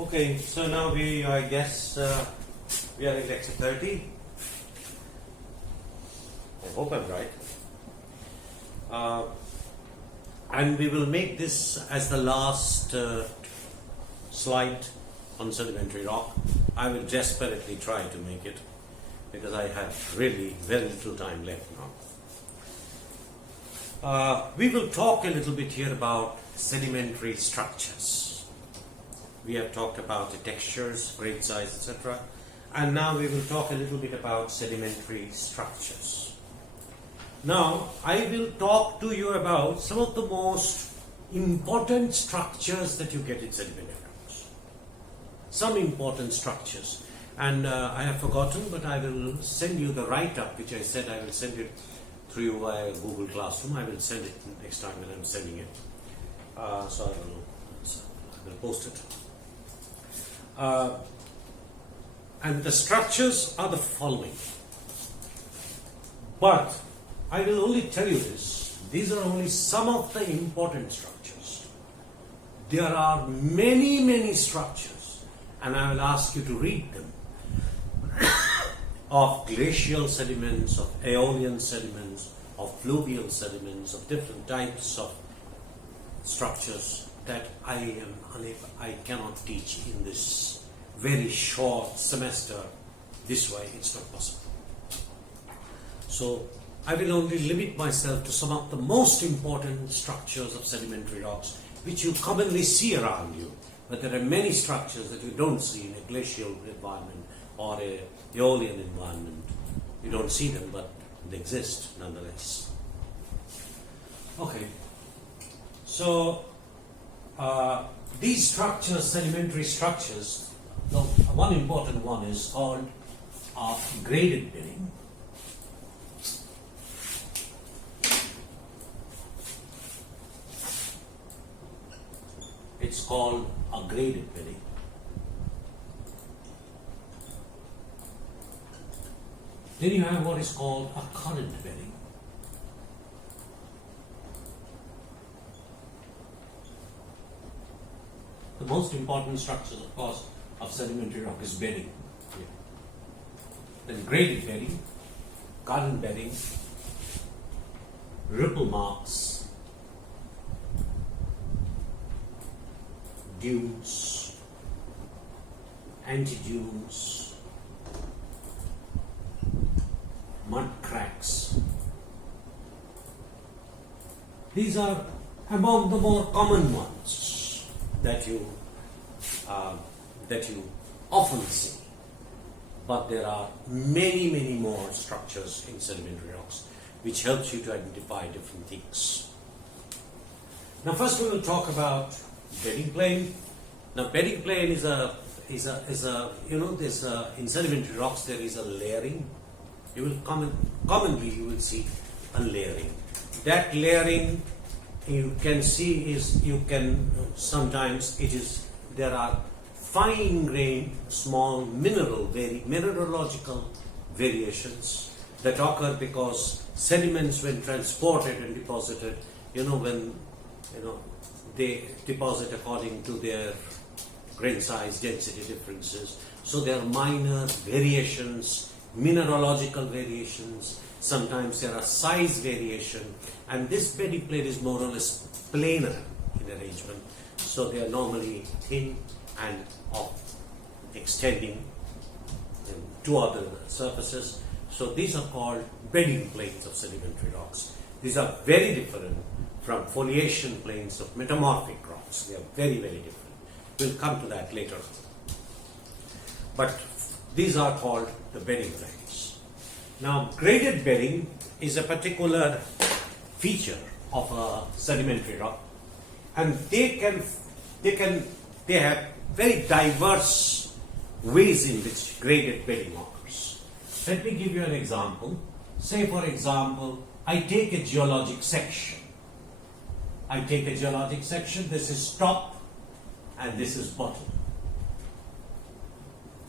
Okay, so now I guess, we are in lecture 30. I hope I'm right. And we will make this as the last slide on sedimentary rock. I will desperately try to make it because I have really very little time left now. We will talk a little bit here about sedimentary structures. We have talked about the textures, grade size, etc. And now we will talk a little bit about sedimentary structures. Now, I will talk to you about some of the most important structures that you get in sedimentary rocks. Some important structures. And I have forgotten, but I will send you the write-up, which I said I will send it through you via Google Classroom. I will send it next time when I'm sending it. So I will post it. And the structures are the following. But I will only tell you this. These are only some of the important structures. There are many, many structures, and I will ask you to read them, of glacial sediments, of aeolian sediments, of fluvial sediments, of different types of structures that I cannot teach in this very short semester. This way, it's not possible. So, I will only limit myself to some of the most important structures of sedimentary rocks, which you commonly see around you. But there are many structures that you don't see in a glacial environment or a aeolian environment. You don't see them, but they exist nonetheless. Okay. So, these structures, sedimentary structures, one important one is called graded bedding. It's called a graded bedding. Then you have what is called a current bedding. The most important structures, of course, of sedimentary rock is bedding. Yeah. Then graded bedding, current bedding, ripple marks, dunes, anti-dunes, mud cracks. These are among the more common ones that you often see. But there are many, many more structures in sedimentary rocks which helps you to identify different things. Now, first we will talk about bedding plane. Now, bedding plane is a in sedimentary rocks there is a layering. You will commonly you will see a layering. That layering you can see there are fine-grained small mineralogical variations that occur because sediments, when transported and deposited, they deposit according to their grain size, density differences. So there are minor variations, mineralogical variations. Sometimes there are size variation, and this bedding plate is more or less planar in arrangement. So they are normally thin and extending to other surfaces. So these are called bedding planes of sedimentary rocks. These are very different from foliation planes of metamorphic rocks. They are very, very different. We'll come to that later. But these are called the bedding planes. Now, graded bedding is a particular feature of a sedimentary rock, and they have very diverse ways in which graded bedding occurs. Let me give you an example. Say, for example, I take a geologic section. This is top and this is bottom.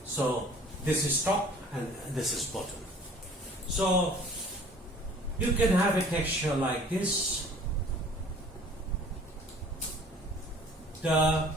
So this is top and this is bottom. So you can have a texture like this. The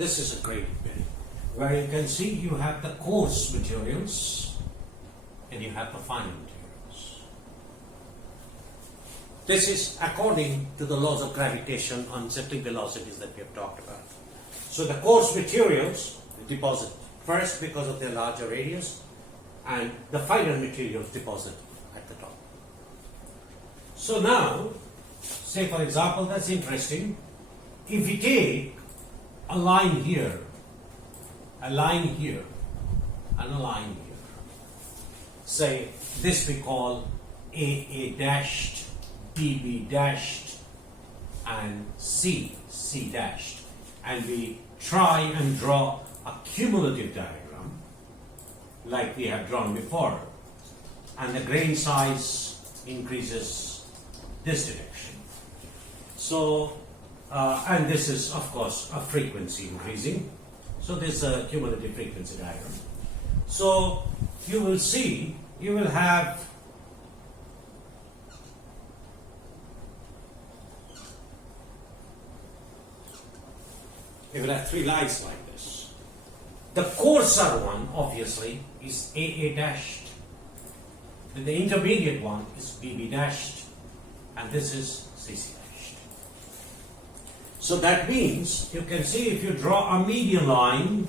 this is a graded bedding, where you can see you have the coarse materials and you have the fine materials. This is according to the laws of gravitation on settling velocities that we have talked about. So the coarse materials deposit first because of their larger radius, and the finer materials deposit at the top. So now, say for example, that's interesting. If we take a line here, a line here, and a line here, say this we call AA dashed, BB dashed, and C dashed, and we try and draw a cumulative diagram like we have drawn before, and the grain size increases this direction. So, and this is of course a frequency increasing. So this is a cumulative frequency diagram. So you will see, you will have three lines like this. The coarser one, obviously, is AA dashed. And the intermediate one is BB dashed. And this is CC dashed. So that means, you can see if you draw a median line,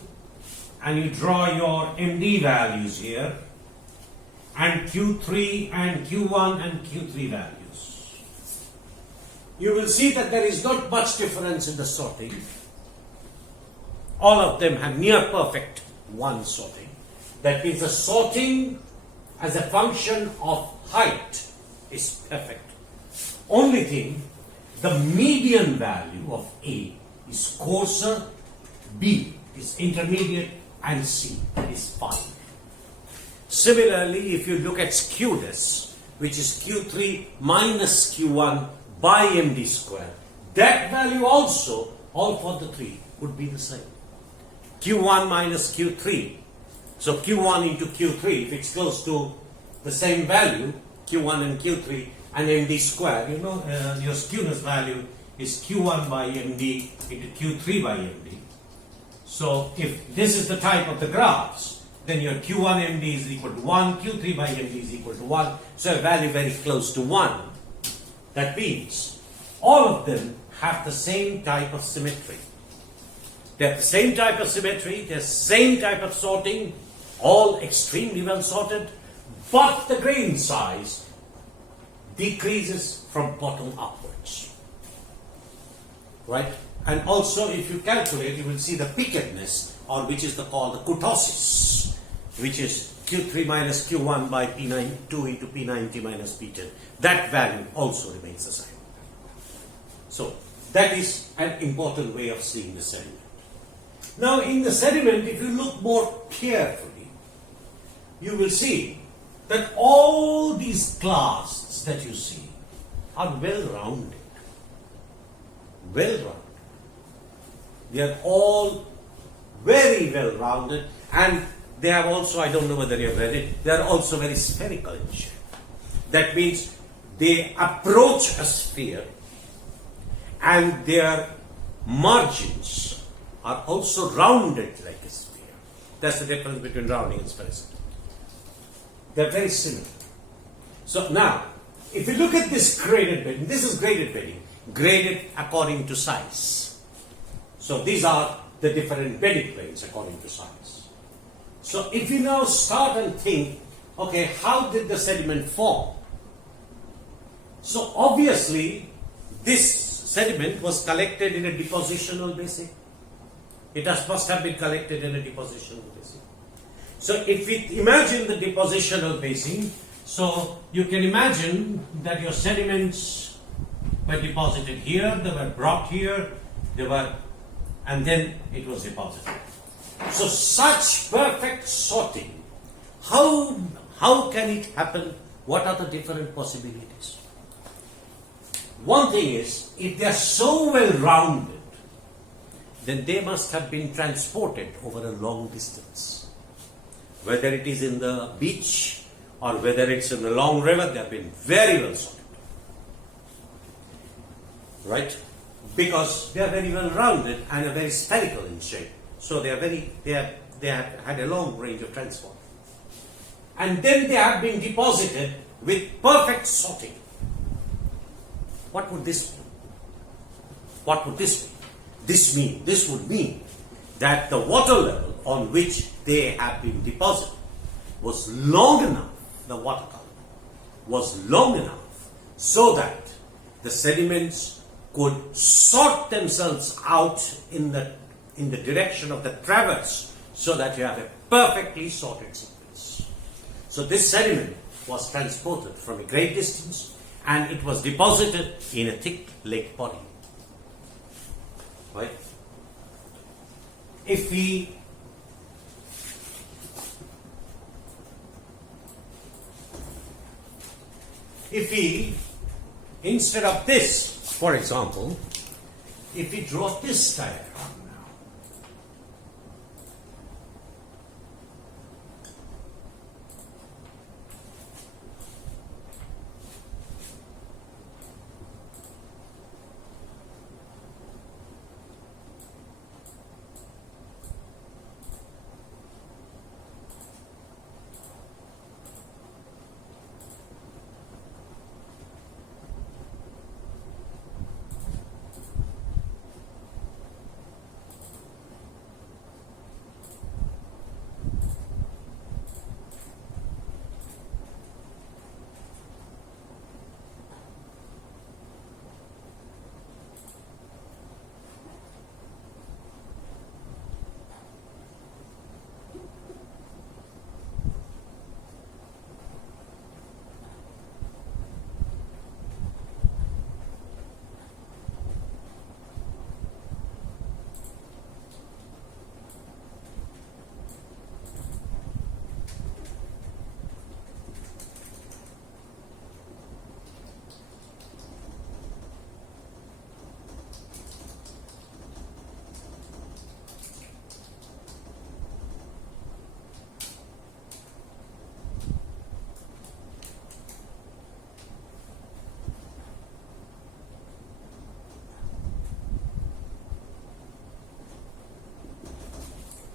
and you draw your MD values here, and Q3 and Q1 and Q3 values, you will see that there is not much difference in the sorting. All of them have near perfect one sorting. That means the sorting as a function of height is perfect. Only thing, the median value of A is coarser, B is intermediate, and C is fine. Similarly, if you look at skewness, which is Q3 minus Q1 by MD square, that value also, all for the three, would be the same. Q1 minus Q3. So Q1 into Q3, if it's close to the same value, Q1 and Q3, and MD square, you know, your skewness value is Q1 by MD into Q3 by MD. So if this is the type of the graphs, then your Q1 MD is equal to 1, Q3 by MD is equal to 1, so a value very close to 1. That means all of them have the same type of symmetry. They have the same type of symmetry, the same type of sorting, all extremely well sorted, but the grain size decreases from bottom upwards. Right? And also, if you calculate, you will see the pickedness, or which is called the kurtosis, which is Q3 minus Q1 by P2 into P90 minus P10. That value also remains the same. So, that is an important way of seeing the sediment. Now, in the sediment, if you look more carefully, you will see that all these clasts that you see are well-rounded. Well-rounded. They are all very well-rounded, and they have also, I don't know whether you have read it, they are also very spherical in shape. That means they approach a sphere, and their margins are also rounded like a sphere. That's the difference between rounding and sphericity. They're very similar. So now, if you look at this graded bedding, this is graded bedding, graded according to size. So these are the different bedding planes according to size. So if you now start and think, okay, how did the sediment form? So obviously, this sediment was collected in a depositional basin. It must have been collected in a depositional basin. So if we imagine the depositional basin, so you can imagine that your sediments were deposited here, they were brought here, and then it was deposited. So such perfect sorting, how can it happen? What are the different possibilities? One thing is, if they are so well rounded, then they must have been transported over a long distance. Whether it is in the beach or whether it's in the long river, they have been very well sorted. Right? because they are very well rounded and are very spherical in shape. So they have had a long range of transport. And then they have been deposited with perfect sorting. What would this mean? What would this mean? This would mean that the water level on which they have been deposited was long enough, the water column was long enough so that the sediments could sort themselves out in the direction of the traverse, so that you have a perfectly sorted sequence. So this sediment was transported from a great distance and it was deposited in a thick lake body. Right? If we instead of this, for example, if we draw this diagram now,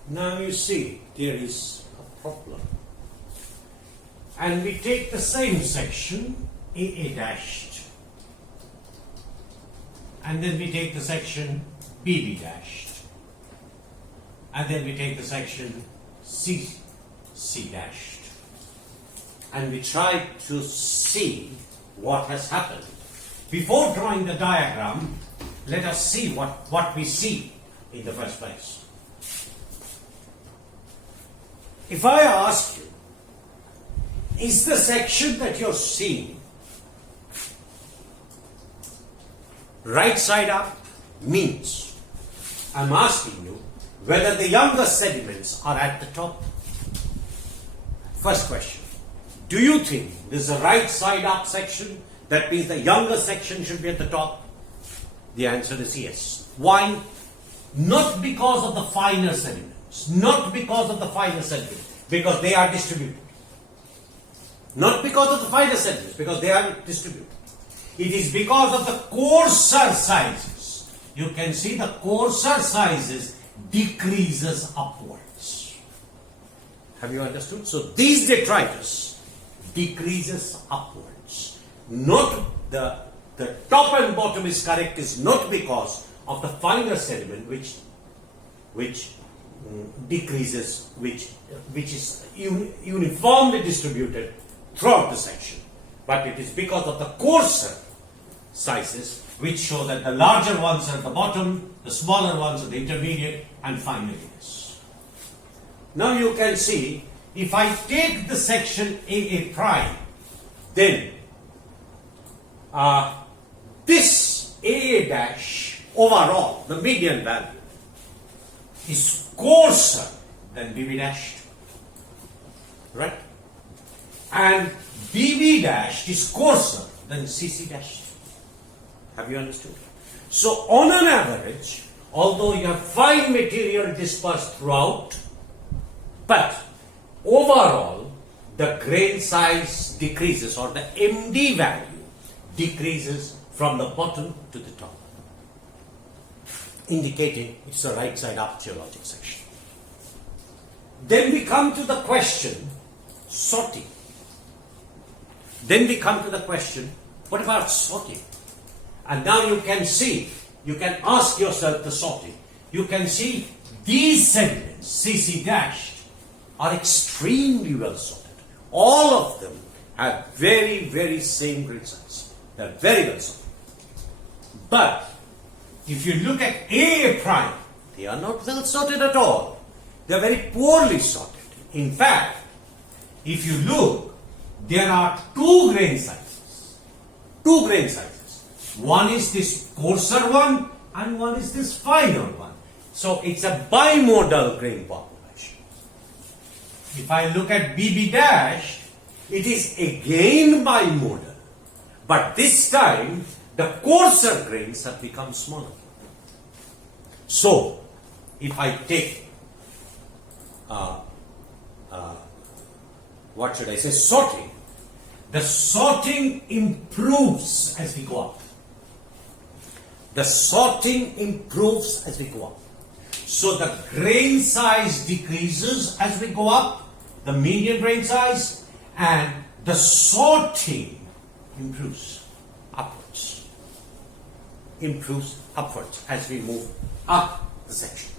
now you see there is a problem. And we take the same section, AA dashed, and then we take the section BB dashed, and then we take the section CC dashed, and we try to see what has happened. Before drawing the diagram, let us see what we see in the first place. If I ask you, is the section that you're seeing right side up? Means I'm asking you whether the younger sediments are at the top. First question. Do you think this is a right side up section? That means the younger section should be at the top? The answer is yes. Why? Not because of the finer sediments. Not because of the finer sediments, because they are distributed. Not because of the finer sediments, because they are distributed. It is because of the coarser sizes. You can see the coarser sizes decreases upwards. Have you understood? So these detritus decreases upwards. Not the top and bottom is correct is not because of the finer sediment which decreases, which is uniformly distributed throughout the section, but it is because of the coarser sizes which show that the larger ones are at the bottom, the smaller ones are the intermediate, and finally this. Now you can see, if I take the section AA prime, then this AA dash overall, the median value, is coarser than BB dashed, right? And BB dashed is coarser than CC dashed. Have you understood? So on an average, although you have fine material dispersed throughout, but overall the grain size decreases, or the MD value decreases from the bottom to the top. indicating it's a right side aperture logic section. Then we come to the question sorting. Then we come to the question, what about sorting? And now you can see, you can ask yourself the sorting. You can see these segments, CC dashed, are extremely well sorted. All of them have very, very same grid size. They're very well sorted. But if you look at A prime, they are not well sorted at all. They're very poorly sorted. In fact, if you look, there are two grain sizes. Two grain sizes. One is this coarser one and one is this finer one. So it's a bimodal grain population. If I look at BB dash, it is again bimodal. But this time, the coarser grains have become smaller. So, if I take, what should I say, sorting, the sorting improves as we go up. The sorting improves as we go up. So the grain size decreases as we go up, the median grain size, and the sorting improves upwards. Improves upwards as we move up the section.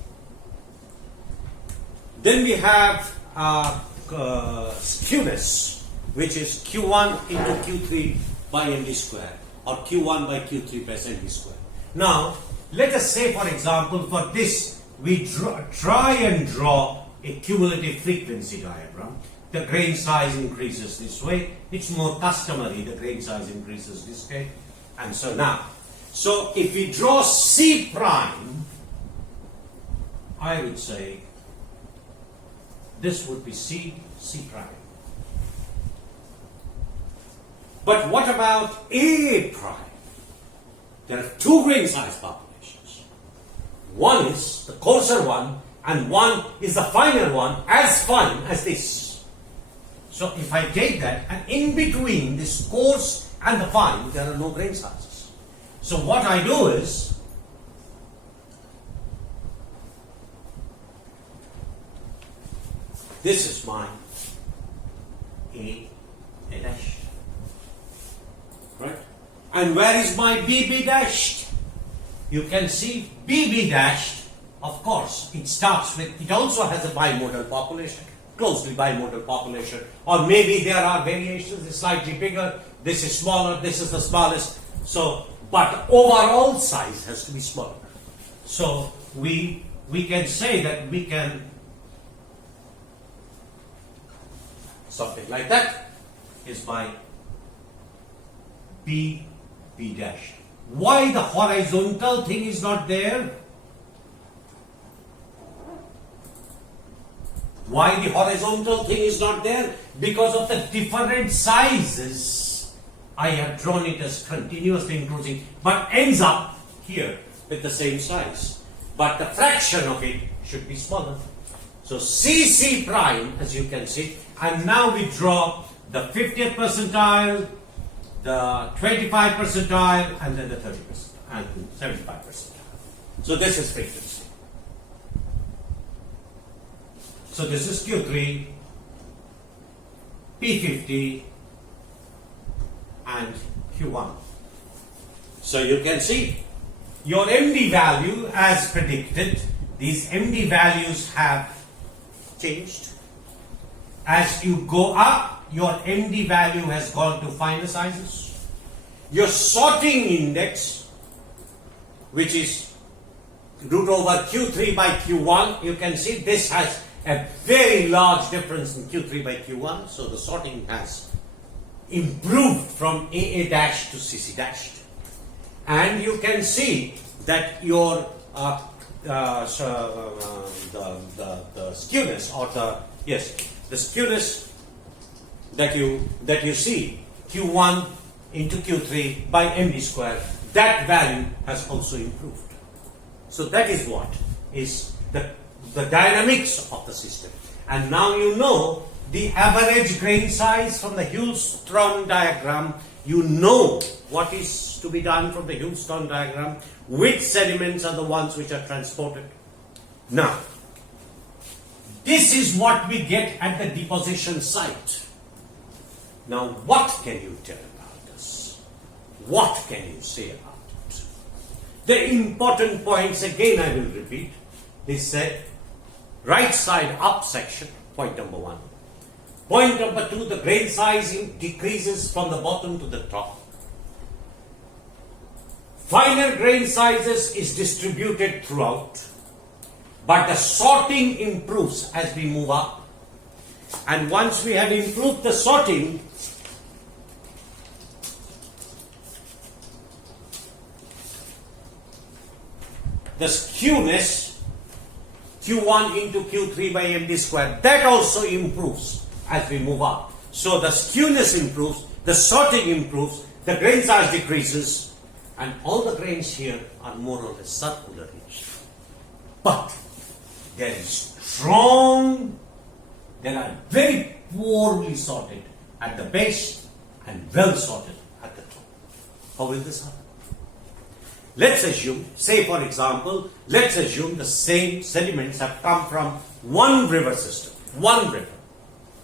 Then we have skewness, which is Q1 into Q3 by MD square, or Q1 by Q3 by MD square. Now, let us say, for example, for this, we try and draw a cumulative frequency diagram. The grain size increases this way. It's more customary, the grain size increases this way. And so now, so if we draw C prime, I would say this would be C prime. But what about A prime? There are two grain size populations. One is the coarser one, and one is the finer one, as fine as this. So if I take that, and in between this coarse and the fine, there are no grain sizes. So what I do is, this is my A dash, right? And where is my BB dashed? You can see BB dashed, of course, it starts with, it also has a bimodal population, closely bimodal population, or maybe there are variations, it's slightly bigger, this is smaller, this is the smallest, so, but overall size has to be smaller. So we can say that we can, something like that is my B dash. Why the horizontal thing is not there? Why the horizontal thing is not there? Because of the different sizes. I have drawn it as continuously increasing, but ends up here with the same size. But the fraction of it should be smaller. So CC prime, as you can see, and now we draw the 50th percentile, the 25 percentile, and then the 30 percentile, and 75 percentile. So this is frequency. So this is Q3, P50, and Q1. So you can see your MD value as predicted, these MD values have changed. As you go up, your MD value has gone to finer sizes. Your sorting index, which is root over Q3 by Q1, you can see this has a very large difference in Q3 by Q1. So the sorting has improved from AA dash to CC dash. And you can see that your the skewness, or the skewness that you see, Q1 into Q3 by MD square, that value has also improved. So that is what is the dynamics of the system. And now you know the average grain size from the Hullstrom diagram you know what is to be done from the Houston diagram, which sediments are the ones which are transported. Now, this is what we get at the deposition site. Now, what can you tell about this? What can you say about it? The important points, again I will repeat. They said, right side up section, point number 1. Point number 2, the grain size decreases from the bottom to the top. Finer grain sizes is distributed throughout, but the sorting improves as we move up. And once we have improved the sorting, the skewness, Q1 into Q3 by MD square, that also improves as we move up. So the skewness improves, the sorting improves, the grain size decreases, and all the grains here are more or less circular in shape. But there is strong, they are very poorly sorted at the base and well sorted at the top. How will this happen? Let's assume, say for example, let's assume the same sediments have come from one river system, one river,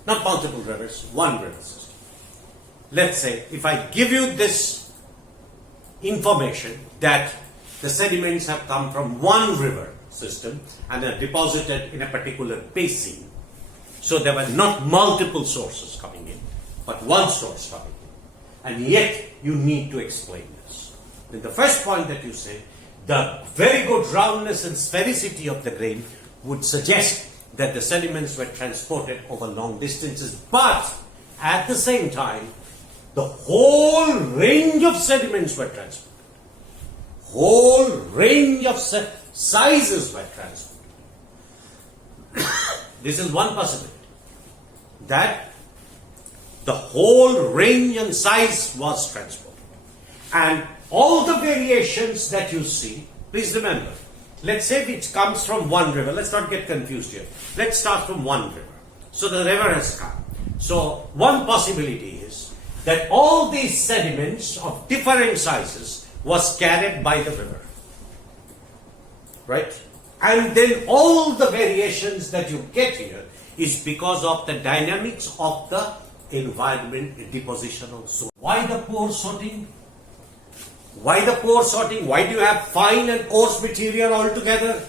not multiple rivers, one river system. Let's say if I give you this information that the sediments have come from one river system and are deposited in a particular basin. So there were not multiple sources coming in, but one source coming in. And yet you need to explain this. Then the first point that you say, the very good roundness and sphericity of the grain would suggest that the sediments were transported over long distances, but at the same time, the whole range of sediments were transported. Whole range of sizes were transported. This is one possibility. That the whole range and size was transported. And all the variations that you see, please remember, let's say it comes from one river. Let's not get confused here. Let's start from one river. So the river has come. So one possibility is that all these sediments of different sizes was carried by the river. Right? And then all the variations that you get here is because of the dynamics of the environment depositional source. Why the poor sorting? Why the poor sorting? Why do you have fine and coarse material altogether?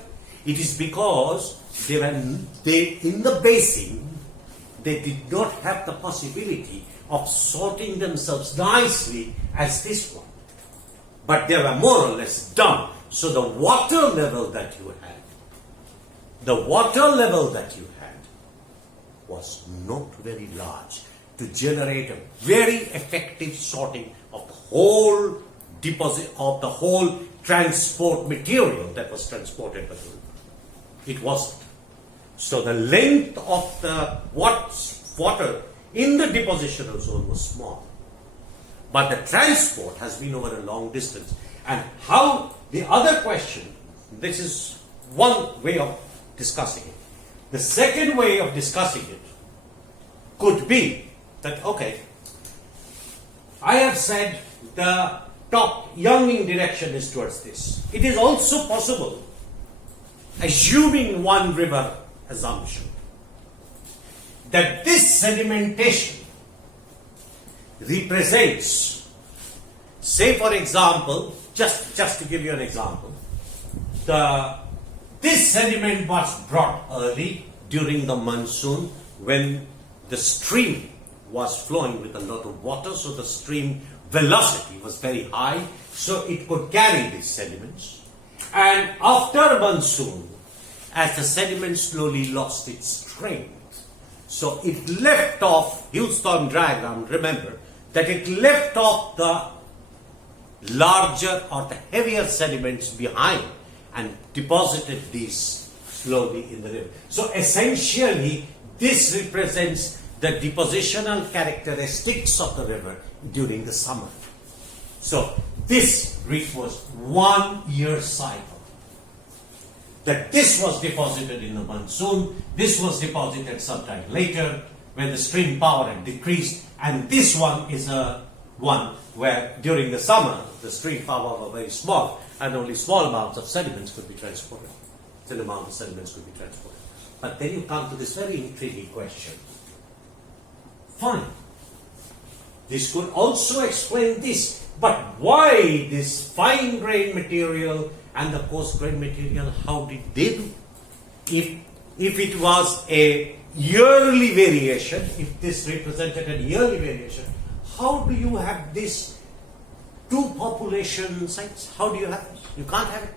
It is because in the basin, they did not have the possibility of sorting themselves nicely as this one. But they were more or less done. So the water level that you had, was not very large to generate a very effective sorting of the whole deposit, of the whole transport material that was transported by the river. It wasn't. So the length of the water in the depositional zone was small. But the transport has been over a long distance. And how, the other question, this is one way of discussing it. The second way of discussing it could be that, okay, I have said the top Younging direction is towards this. It is also possible, assuming one river assumption, that this sedimentation represents, say for example, just to give you an example, this sediment was brought early during the monsoon when the stream was flowing with a lot of water, so the stream velocity was very high, so it could carry these sediments. And after monsoon, as the sediment slowly lost its strength, so it left off, Houston diagram, remember, that it left off the larger or the heavier sediments behind and deposited these slowly in the river. So essentially, this represents the depositional characteristics of the river during the summer. So this was 1 year cycle. That this was deposited in the monsoon, this was deposited sometime later when the stream power had decreased, and this one is a one where during the summer the stream power were very small and only small amounts of sediments could be transported. Thin amount of sediments could be transported. But then you come to this very intriguing question. Fine. This could also explain this, but why this fine-grained material and the coarse-grained material, how did they do? If it was a yearly variation, if this represented a yearly variation, how do you have this two population sites? How do you have it? You can't have it.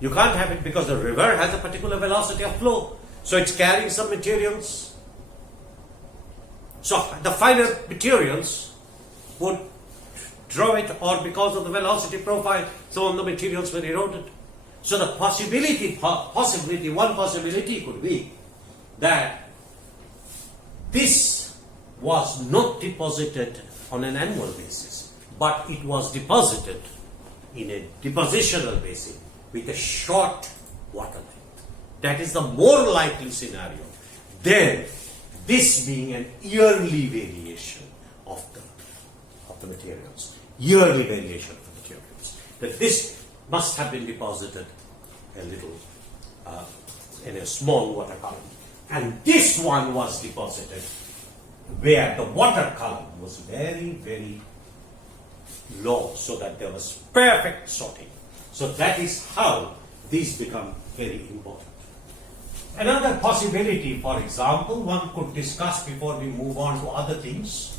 You can't have it because the river has a particular velocity of flow. So it's carrying some materials. So the finer materials would draw it, or because of the velocity profile, some of the materials were eroded. So the one possibility could be that this was not deposited on an annual basis, but it was deposited in a depositional basis with a short water length. That is the more likely scenario than this being an yearly variation of the materials. Yearly variation of the materials. That this must have been deposited a little in a small water column. And this one was deposited where the water column was very, very low, so that there was perfect sorting. So that is how these become very important. Another possibility, for example, one could discuss before we move on to other things.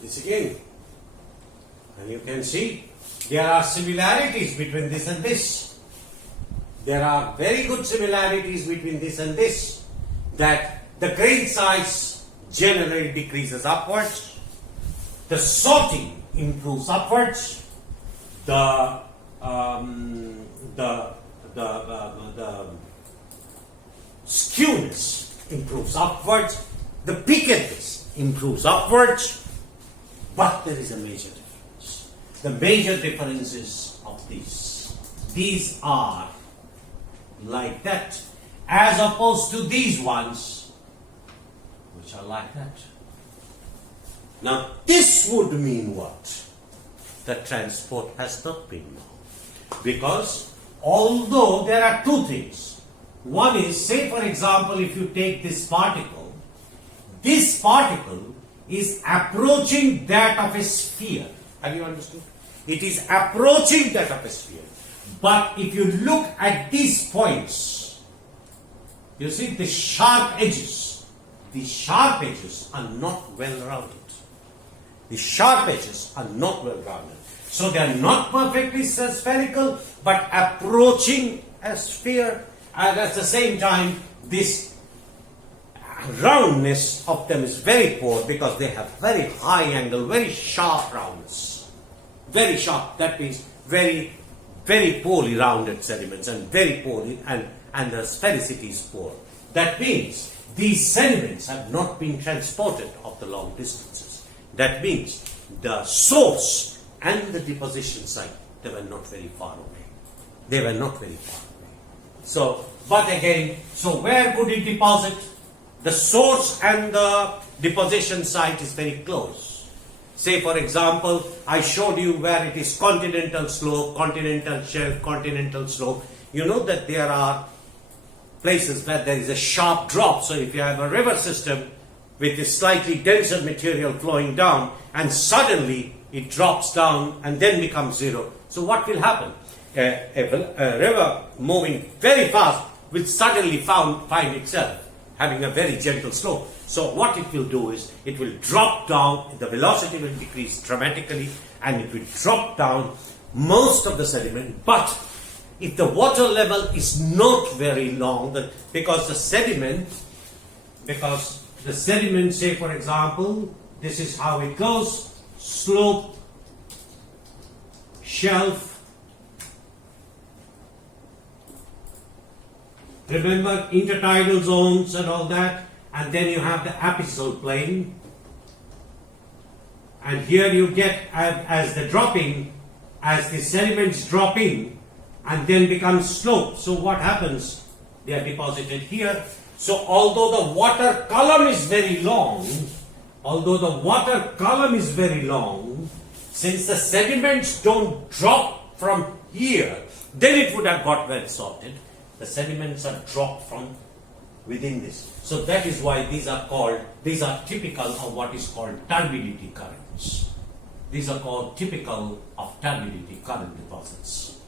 This again, and you can see there are similarities between this and this. There are very good similarities between this and this, that the grain size generally decreases upwards, the sorting improves upwards, the skewness improves upwards, the pickedness improves upwards. But there is a major difference. The major difference is of these. These are like that, as opposed to these ones, which are like that. Now, this would mean what? That transport has not been known. Because although there are two things. One is, say for example, if you take this particle is approaching that of a sphere. Have you understood? It is approaching that of a sphere. But if you look at these points, you see the sharp edges. The sharp edges are not well rounded. The sharp edges are not well rounded. So they are not perfectly spherical, but approaching a sphere. And at the same time, this roundness of them is very poor because they have very high angle, very sharp roundness. Very sharp, that means very, very poorly rounded sediments and very poorly, and the sphericity is poor. That means these sediments have not been transported of the long distances. That means the source and the deposition site, they were not very far away. They were not very far away. So, but again, so where could it deposit? The source and the deposition site is very close. Say for example, I showed you where it is continental slope, continental shelf, continental slope. You know that there are places where there is a sharp drop. So if you have a river system with a slightly denser material flowing down and suddenly it drops down and then becomes zero. So what will happen? A river moving very fast will suddenly find itself having a very gentle slope. So what it will do is it will drop down, the velocity will decrease dramatically and it will drop down most of the sediment. But if the water level is not very long, because the sediment, say for example, this is how it goes: slope, shelf. Remember intertidal zones and all that, and then you have the abyssal plain. And here you get as the dropping, as the sediments drop in and then become slope. So what happens? They are deposited here. So although the water column is very long, since the sediments don't drop from here, then it would have got well sorted. The sediments are dropped from within this. So that is why these are typical of what is called turbidity currents. These are called typical of turbidity current deposits,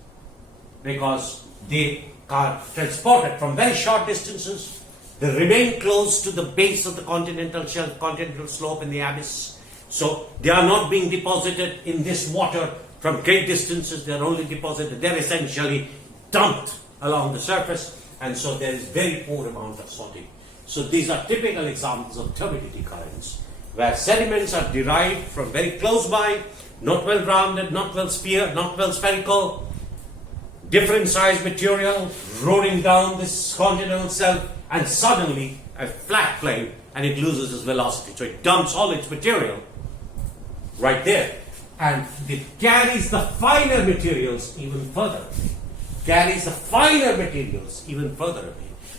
because they are transported from very short distances. They remain close to the base of the continental shelf, continental slope in the abyss. So they are not being deposited in this water from great distances. They are only deposited. They are essentially dumped along the surface, and so there is very poor amount of sorting. So these are typical examples of turbidity currents, where sediments are derived from very close by, not well rounded, not well spherical, different size material rolling down this continental shelf, and suddenly a flat plane, and it loses its velocity. So it dumps all its material right there, and it carries the finer materials even further.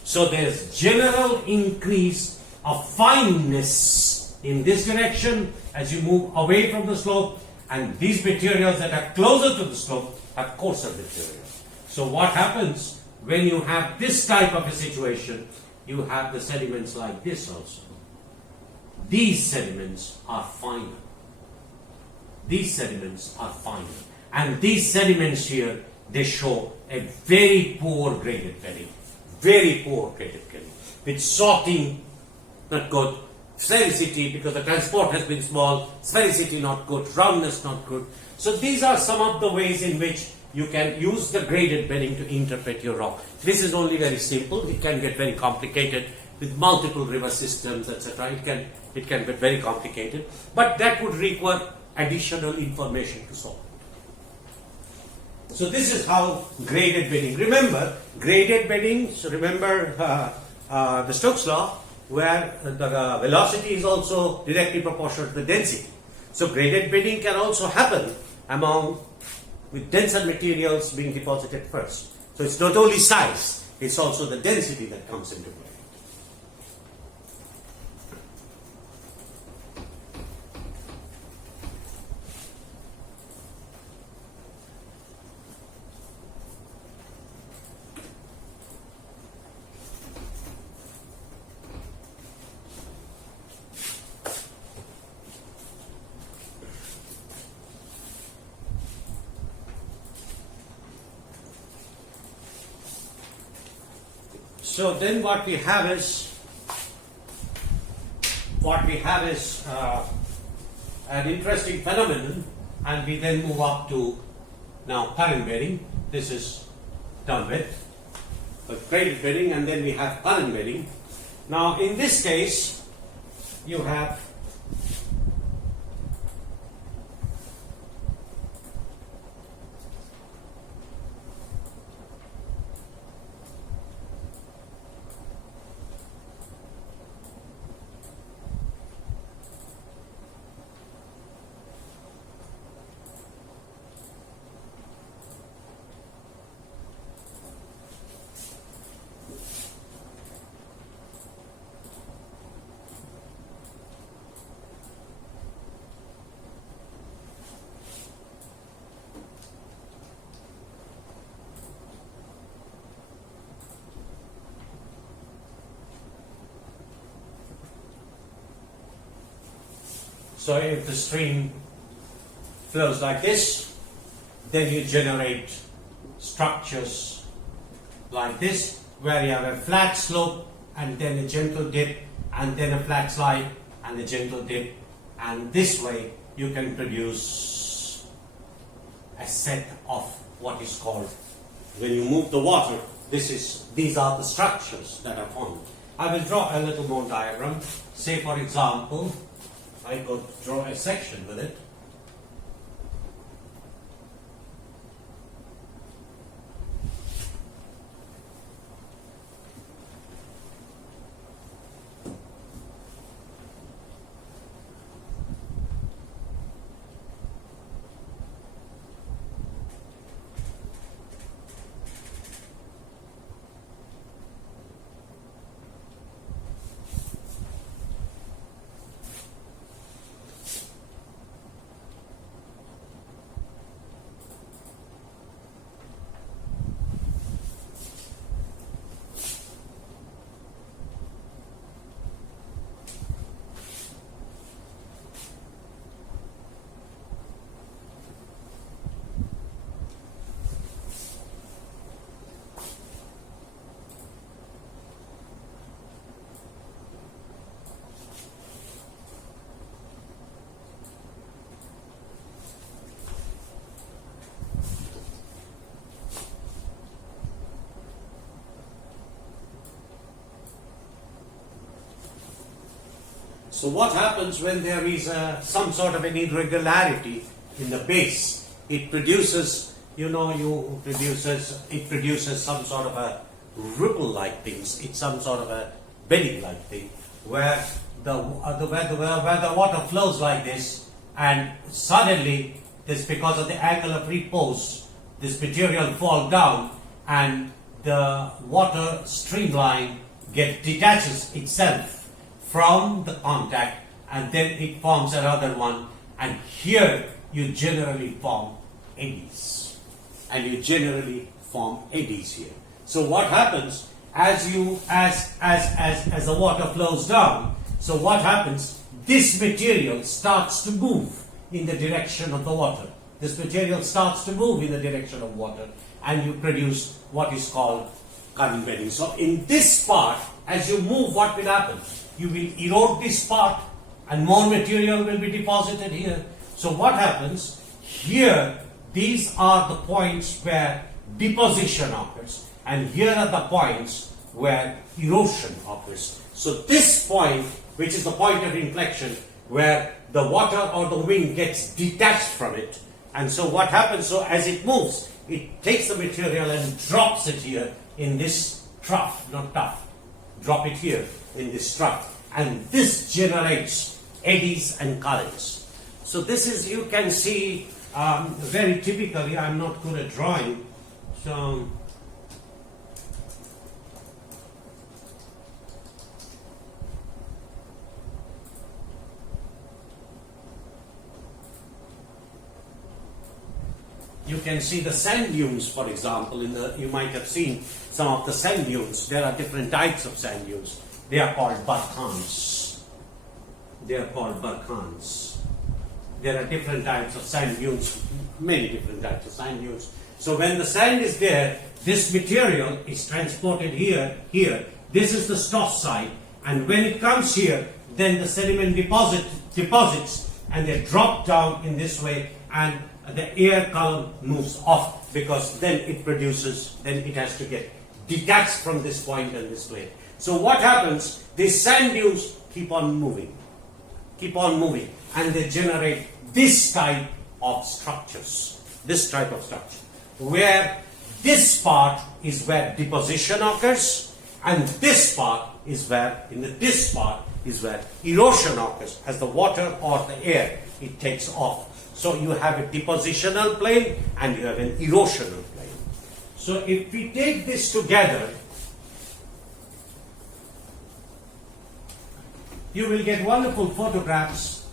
So there's general increase of fineness in this direction as you move away from the slope, and these materials that are closer to the slope have coarser material. So what happens when you have this type of a situation? You have the sediments like this also. These sediments are finer. And these sediments here, they show a very poor graded bedding, with sorting not good, sphericity because the transport has been small, sphericity not good, roundness not good. So these are some of the ways in which you can use the graded bedding to interpret your rock. This is only very simple. It can get very complicated with multiple river systems, etc. It can get very complicated, but that would require additional information to solve. So this is how graded bedding. Remember graded bedding. So remember the Stokes law, where the velocity is also directly proportional to the density. So graded bedding can also happen with denser materials being deposited first. So it's not only size; it's also the density that comes into play. So then what we have is an interesting phenomenon, and we then move up to now current bedding. This is done with graded bedding, and then we have current bedding. Now in this case you have So if the stream flows like this, then you generate structures like this, where you have a flat slope and then a gentle dip and then a flat slide and a gentle dip, and this way you can produce a set of what is called, when you move the water, these are the structures that are formed. I will draw a little more diagram. Say for example, I could draw a section with it. So what happens when there is some sort of an irregularity in the base? It produces, it produces some sort of a ripple-like things. It's some sort of a belly-like thing where the water flows like this, and suddenly this, because of the angle of repose, this material fall down and the water streamline detaches itself from the contact, and then it forms another one, and here you generally form eddies, here. So what happens as the water flows down? So what happens? This material starts to move in the direction of the water. This material starts to move in the direction of water, and you produce what is called current bedding. So in this part, as you move, what will happen? You will erode this part and more material will be deposited here. So what happens? Here, these are the points where deposition occurs, and here are the points where erosion occurs. So this point, which is the point of inflection, where the water or the wind gets detached from it, and so what happens? So as it moves, it takes the material and drops it here in this trough, not tuff. Drop it here in this trough, and this generates eddies and currents. So this is, you can see very typically, I'm not good at drawing, so you can see the sand dunes, for example. You might have seen some of the sand dunes. There are different types of sand dunes. They are called barkhans. There are different types of sand dunes, many different types of sand dunes. So when the sand is there, this material is transported here. This is the stoff side, and when it comes here, then the sediment deposits, and they drop down in this way, and the air column moves off, because then it has to get detached from this point and this way. So what happens? These sand dunes keep on moving, and they generate this type of structures, where this part is where deposition occurs, and this part is where erosion occurs, as the water or the air, it takes off. So you have a depositional plane and you have an erosional plane. So if we take this together, you will get wonderful photographs.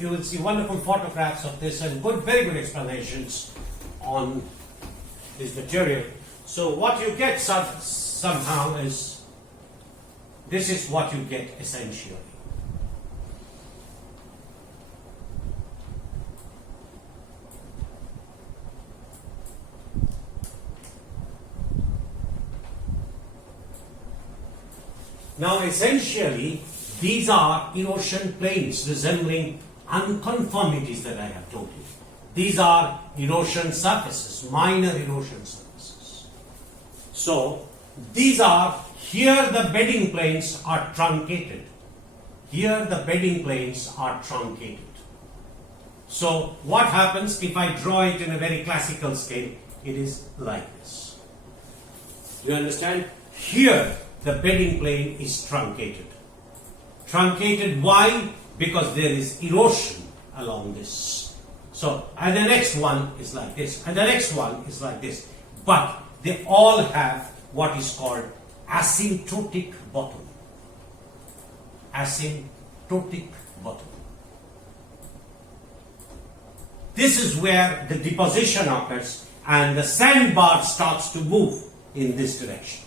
You will see wonderful photographs of this and very good explanations on this material. So what you get somehow is, this is what you get essentially. Now essentially these are erosion plains resembling unconformities that I have told you. These are erosion surfaces, minor erosion surfaces. So these are, here the bedding planes are truncated. Here the bedding planes are truncated. So what happens if I draw it in a very classical scale? It is like this. Do you understand? Here the bedding plane is truncated. Truncated, why? Because there is erosion along this. So, and the next one is like this, and the next one is like this. But they all have what is called asymptotic bottom. Asymptotic bottom. This is where the deposition occurs and the sandbar starts to move in this direction.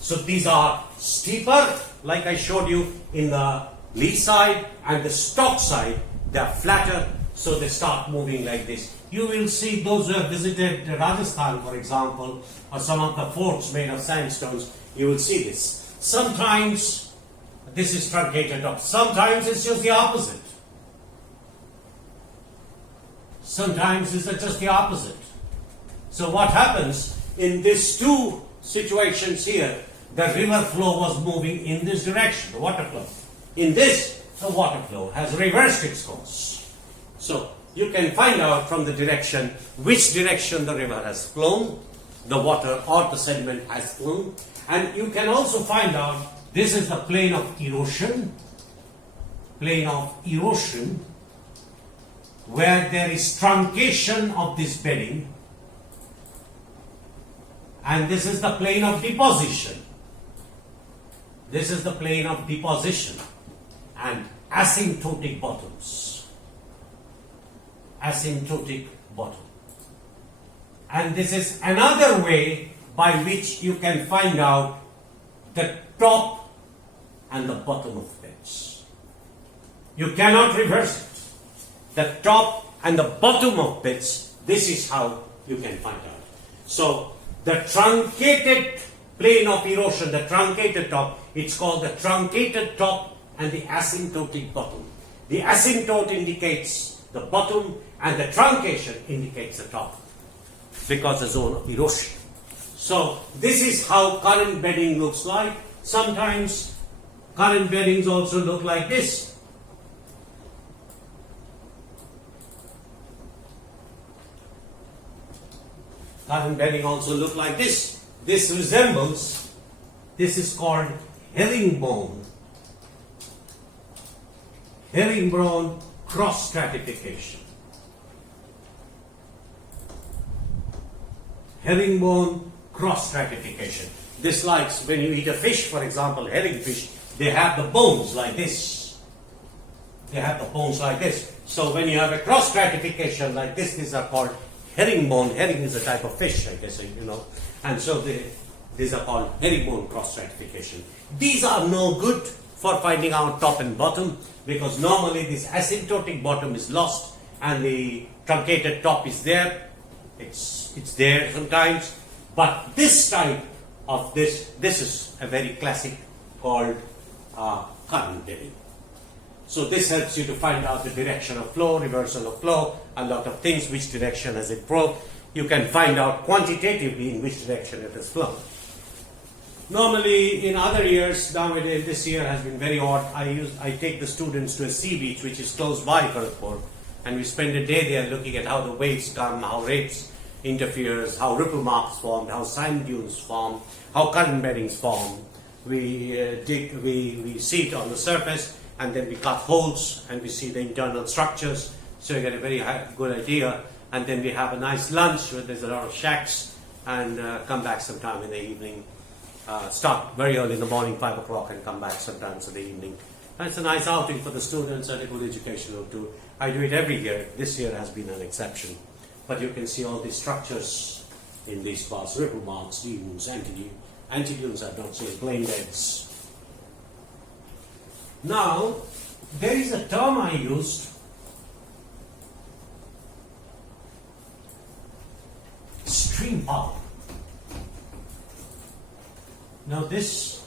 So these are steeper, like I showed you in the lee side, and the stock side, they are flatter, so they start moving like this. You will see those who have visited Rajasthan, for example, or some of the forts made of sandstones, you will see this. Sometimes this is truncated up, sometimes it's just the opposite. Sometimes it's just the opposite. So what happens in these two situations here, the river flow was moving in this direction, the water flow. In this, the water flow has reversed its course. So you can find out from the direction which direction the river has flown, the water or the sediment has flown, and you can also find out this is the plane of erosion, where there is truncation of this bedding, and this is the plane of deposition. This is the plane of deposition and asymptotic bottoms. Asymptotic bottom. And this is another way by which you can find out the top and the bottom of beds. You cannot reverse it. The top and the bottom of beds, this is how you can find out. So the truncated plane of erosion, the truncated top, it's called the truncated top and the asymptotic bottom. The asymptote indicates the bottom and the truncation indicates the top because the zone of erosion. So this is how current bedding looks like. Sometimes current beddings also look like this. Current bedding also look like this. This resembles, this is called herringbone. Herringbone cross stratification. Herringbone cross stratification. This likes when you eat a fish, for example, herring fish, they have the bones like this. They have the bones like this. So when you have a cross stratification like this, these are called herringbone. Herring is a type of fish, I guess, you know. And so these are called herringbone cross stratification. These are no good for finding out top and bottom, because normally this asymptotic bottom is lost and the truncated top is there. It's there sometimes, but this type of this is a very classic called current bedding. So this helps you to find out the direction of flow, reversal of flow, a lot of things, which direction has it flowed. You can find out quantitatively in which direction it has flown. Normally in other years, nowadays this year has been very odd. I take the students to a sea beach which is close by Kharagpur, and we spend a day there looking at how the waves come, how rates interferes, how ripple marks form, how sand dunes form, how current beddings form. We see it on the surface, and then we cut holes and we see the internal structures, so you get a very good idea. And then we have a nice lunch where there's a lot of shacks, and come back sometime in the evening. Start very early in the morning, 5 o'clock, and come back sometimes in the evening. And it's a nice outing for the students and a good educational tool. I do it every year. This year has been an exception. But you can see all these structures in these parts: ripple marks, dunes, antidunes, I don't say, plain beds. Now, there is a term I used, stream power. Now this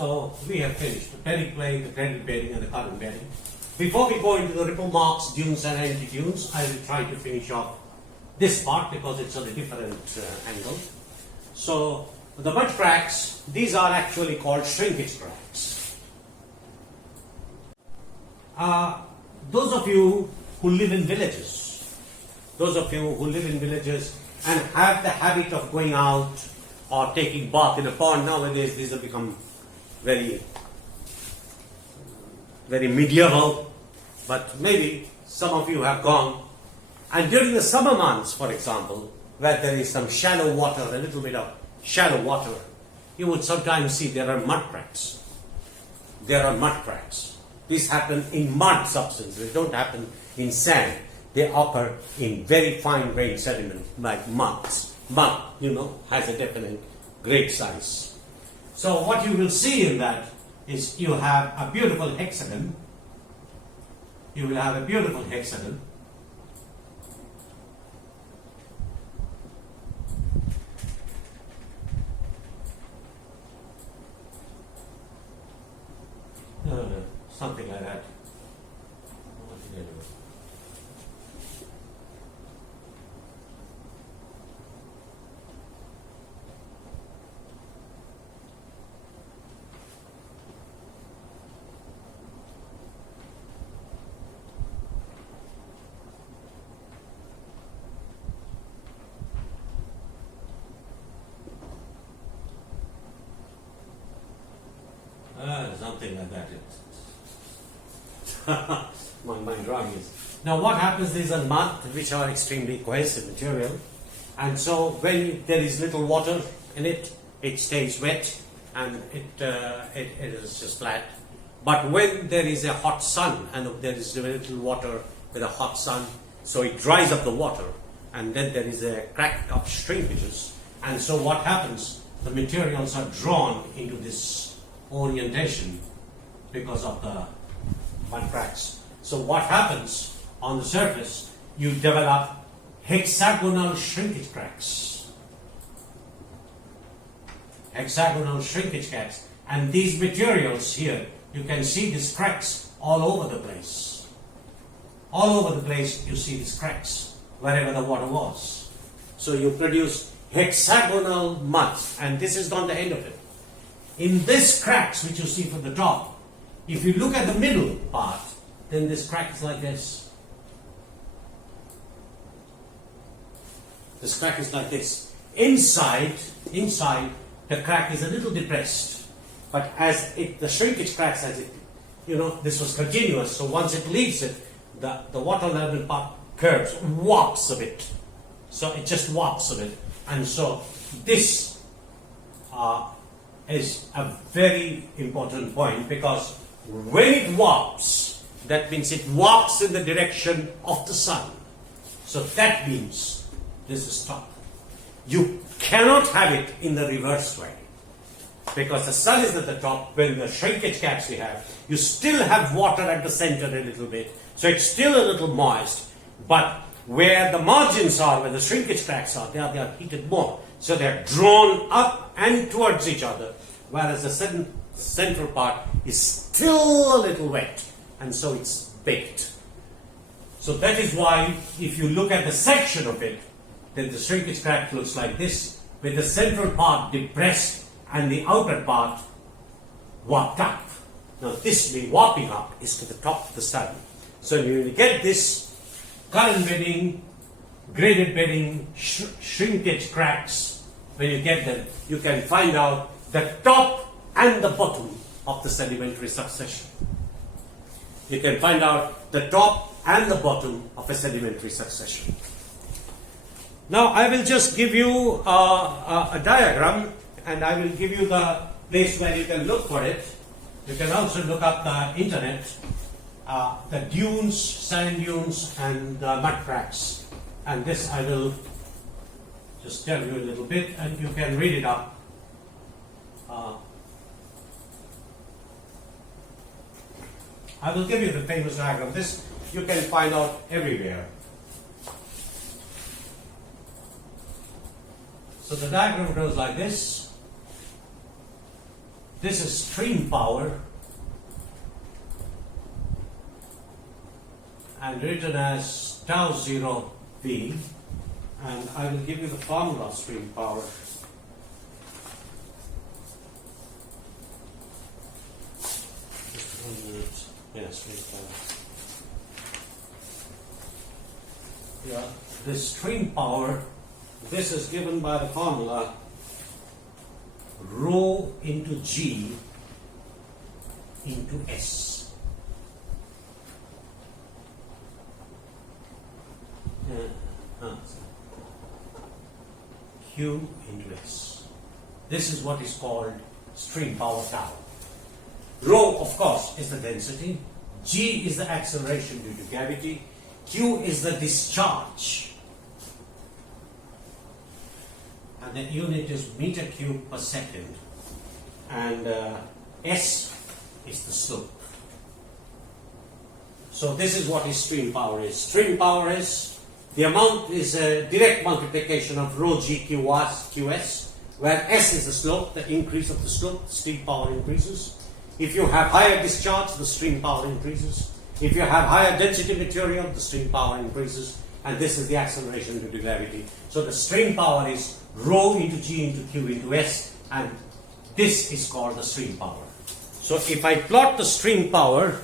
So we have finished the bedding plane, the credit bedding and the current bedding. Before we go into the ripple marks, dunes and anti-dunes, I will try to finish off this part because it's on a different angle. So the mud cracks, these are actually called shrinkage cracks. Those of you who live in villages, and have the habit of going out or taking bath in a pond, nowadays these have become very medieval, but maybe some of you have gone. And during the summer months, for example, where there is some shallow water, a little bit of shallow water, you would sometimes see there are mud cracks. These happen in mud substance. They don't happen in sand. They occur in very fine grained sediment like muds. Mud, has a definite great size. So what you will see in that is you have a beautiful hexagon. You will have a beautiful hexagon. Something like that. What did I do? Something like that. My drawing is. Now what happens is in mud, which are extremely cohesive material, and so when there is little water in it, it stays wet and it is just flat. But when there is a hot sun and there is a little water with a hot sun, so it dries up the water, and then there is a crack of shrinkages, and so what happens? The materials are drawn into this orientation because of the mud cracks. So what happens on the surface? You develop hexagonal shrinkage cracks. Hexagonal shrinkage cracks. And these materials here, you can see these cracks all over the place. All over the place you see these cracks wherever the water was. So you produce hexagonal mud, and this is not the end of it. In this cracks which you see from the top, if you look at the middle part, then this crack is like this. This crack is like this. Inside, the crack is a little depressed. But as the shrinkage cracks, this was continuous. So once it leaves it, the water level part curves, warps a bit. So it just warps a bit. And so this is a very important point, because when it warps, that means it warps in the direction of the sun. So that means this is top. You cannot have it in the reverse way, because the sun is at the top. When the shrinkage caps we have, you still have water at the center a little bit, so it's still a little moist, but where the margins are, where the shrinkage cracks are, they are heated more, so they are drawn up and towards each other, whereas the central part is still a little wet, and so it's baked. So that is why if you look at the section of it, then the shrinkage crack looks like this, with the central part depressed and the outer part warped up. Now this warping up is to the top of the sun. So you get this current bedding, graded bedding, shrinkage cracks. When you get them, you can find out the top and the bottom of the sedimentary succession. You can find out the top and the bottom of a sedimentary succession. Now I will just give you a diagram, and I will give you the place where you can look for it. You can also look up the internet, the dunes, sand dunes, and mud cracks. And this I will just tell you a little bit, and you can read it up. I will give you the famous diagram. This you can find out everywhere. So the diagram goes like this. This is stream power and written as tau 0 V, and I will give you the formula of stream power. Just 1 minute. Yes, stream power. Yeah, this stream power, this is given by the formula rho into G into S. Q into S. This is what is called stream power tau. Rho, of course, is the density. G is the acceleration due to gravity. Q is the discharge. And the unit is meter cube per second. And S is the slope. So this is what stream power is. Stream power is, the amount is a direct multiplication of rho G QS, where S is the slope, the increase of the slope, the stream power increases. If you have higher discharge, the stream power increases. If you have higher density material, the stream power increases. And this is the acceleration due to gravity. So the stream power is rho into G into Q into S, and this is called the stream power. So if I plot the stream power,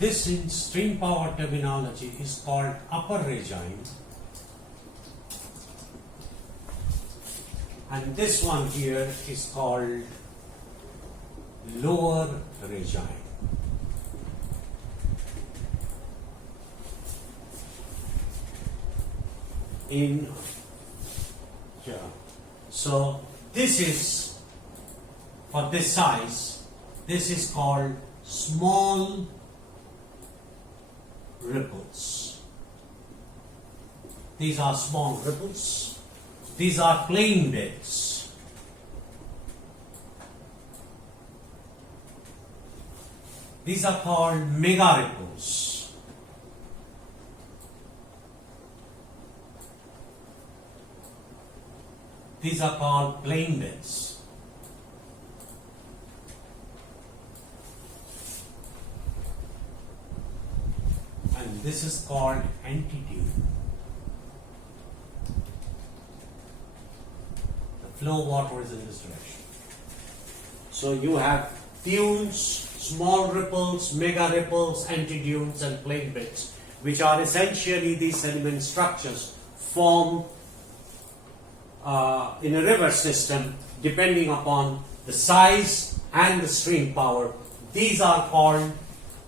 this in stream power terminology is called upper regime, and this one here is called lower regime. In here, so this is for this size, this is called small ripples. These are small ripples. These are plane beds. These are called mega ripples. These are called plane beds. And this is called antidune. The flow water is in this direction. So you have dunes, small ripples, mega ripples, antidunes, and plain beds, which are essentially these sediment structures formed in a river system depending upon the size and the stream power. These are called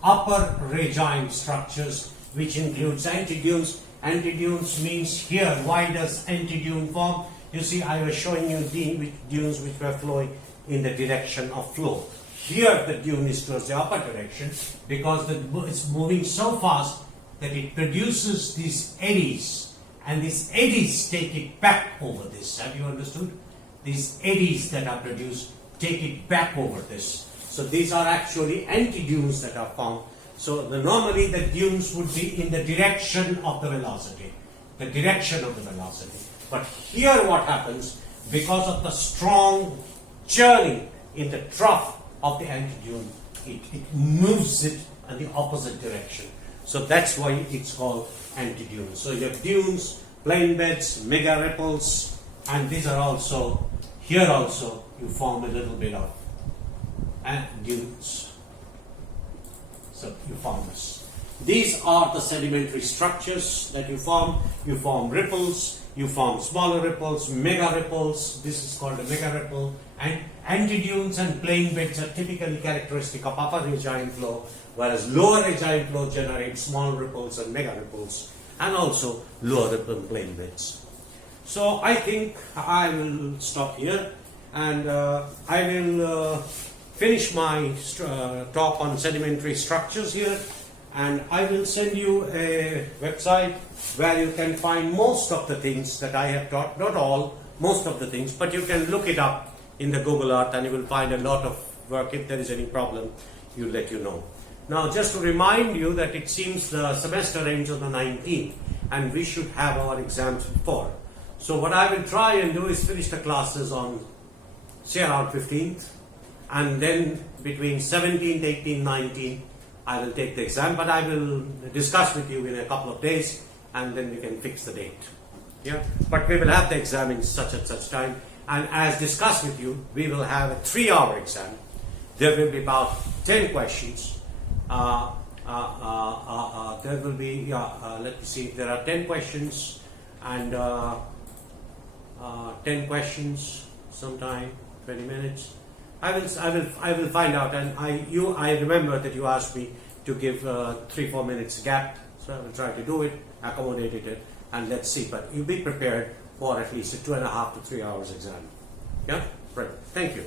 upper regime structures, which includes antidunes. Antidunes means here, why does antidune form? You see, I was showing you dunes which were flowing in the direction of flow. Here the dune is towards the upper direction because it's moving so fast that it produces these eddies, and these eddies take it back over this. Have you understood? These eddies that are produced take it back over this. So these are actually antidunes that are formed. So normally the dunes would be in the direction of the velocity. The direction of the velocity. But here what happens, because of the strong churning in the trough of the antidune, it moves it in the opposite direction. So that's why it's called antidune. So you have dunes, plain beds, mega ripples, and these are also, here also you form a little bit of dunes. So you form this. These are the sedimentary structures that you form. You form ripples, you form smaller ripples, mega ripples. This is called a mega ripple. And antidunes and plain beds are typically characteristic of upper regime flow, whereas lower regime flow generates small ripples and mega ripples, and also lower ripple and plain beds. So I think I will stop here, and I will finish my talk on sedimentary structures here, and I will send you a website where you can find most of the things that I have taught, not all, most of the things, but you can look it up in the Google Earth and you will find a lot of work. If there is any problem, you'll let you know. Now, just to remind you that it seems the semester ends on the 19th and we should have our exams before. So what I will try and do is finish the classes on, say, around 15th, and then between 17th, 18th, 19th, I will take the exam, but I will discuss with you in a couple of days and then we can fix the date. Yeah, but we will have the exam in such and such time, and as discussed with you, we will have a 3-hour exam. There will be about 10 questions. There will be, let me see, there are 10 questions, and 10 questions, sometime 20 minutes. I will find out, and I remember that you asked me to give 3-4 minutes gap, so I will try to do it, accommodate it, and let's see. But you be prepared for at least a 2.5 to 3 hours exam. Yeah, right. Thank you.